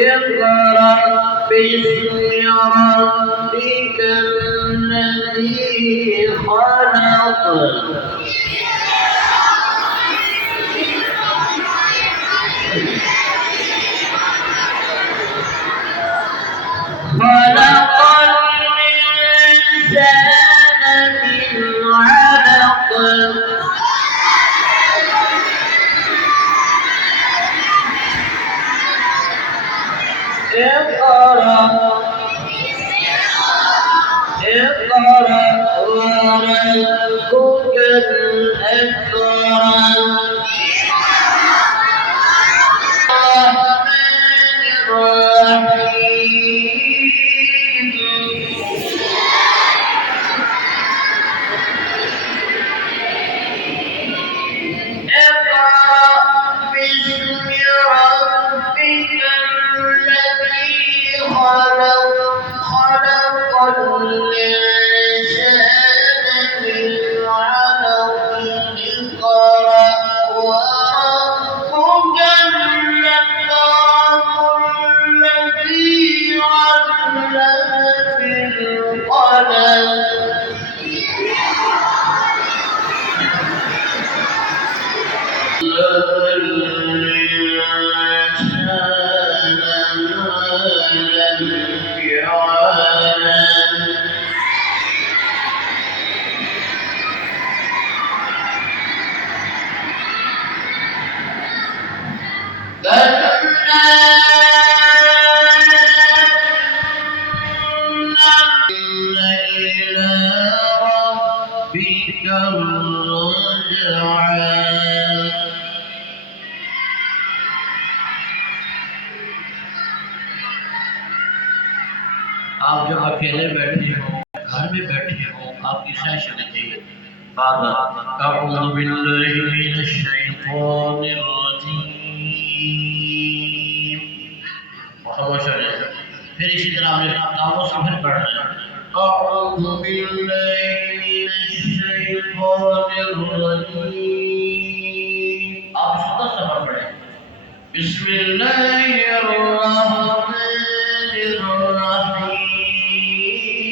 اقرأ باسم ربك الذي خلق خلق الإنسان من علق اقرأ وربك الأكرم الرحمن الرحيم اقرأ باسم ربك الذي خلق الإنسان من علق اقرأ وربك الأكرم الذي علم بالقلم إلى ربك الرجعى आप जो अकेले बैठे हो घर में बैठे हो आपकी ख्वाहिश लीजिए अऊज़ु बिल्लाहि मिनश शैतानिर रजीम फिर इसी तरह आपने नामों से फिर पढ़ना है अऊज़ु बिल्लाहि मिनश शैतानिर रजीम आप शुद्ध से पढ़ पड़े बिस्मिल्लाह